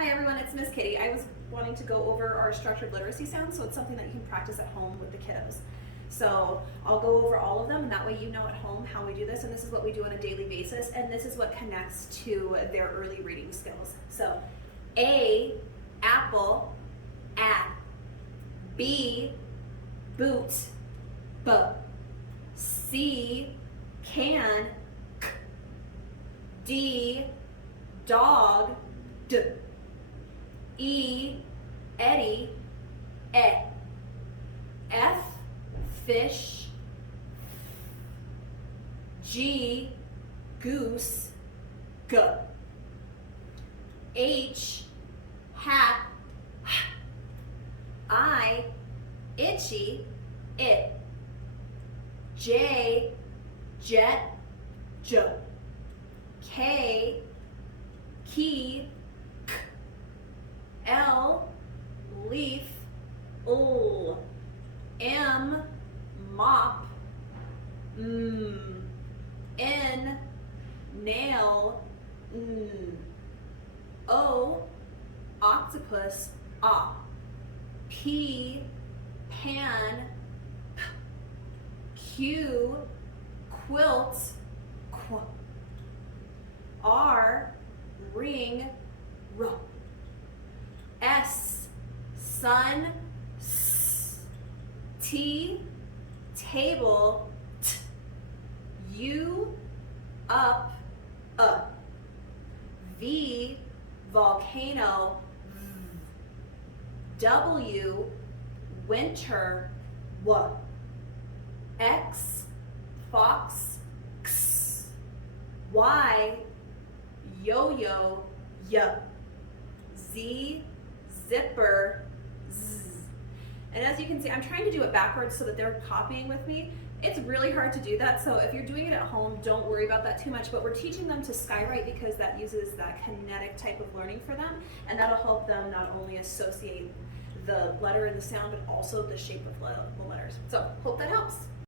Hi everyone, it's Miss Kitty. I was wanting to go over our structured literacy sounds, so it's something that you can practice at home with the kiddos. So I'll go over all of them, and that way you know at home how we do this, and this is what we do on a daily basis, and this is what connects to their early reading skills. So A, apple, at. B, boot, b. C, can, k. D, dog, d. E, Eddie, e. F, fish, G, goose, g. H, hat, h. I, itchy, it. J, jet, j. K, key, k. L, leaf, l. M, mop, m. N, nail, n. O, octopus, ah. P, pan, p. Q, quilt, qu. R, ring, r. S, sun, s. T, table, t. U, up, V, volcano, v. W, winter, w. X, fox, x. Y, yo-yo, y. Z, zipper, z. And as you can see, I'm trying to do it backwards so that they're copying with me. It's really hard to do that, so if you're doing it at home, don't worry about that too much, but we're teaching them to skywrite because that uses that kinetic type of learning for them, and that'll help them not only associate the letter and the sound, but also the shape of the letters. So, hope that helps.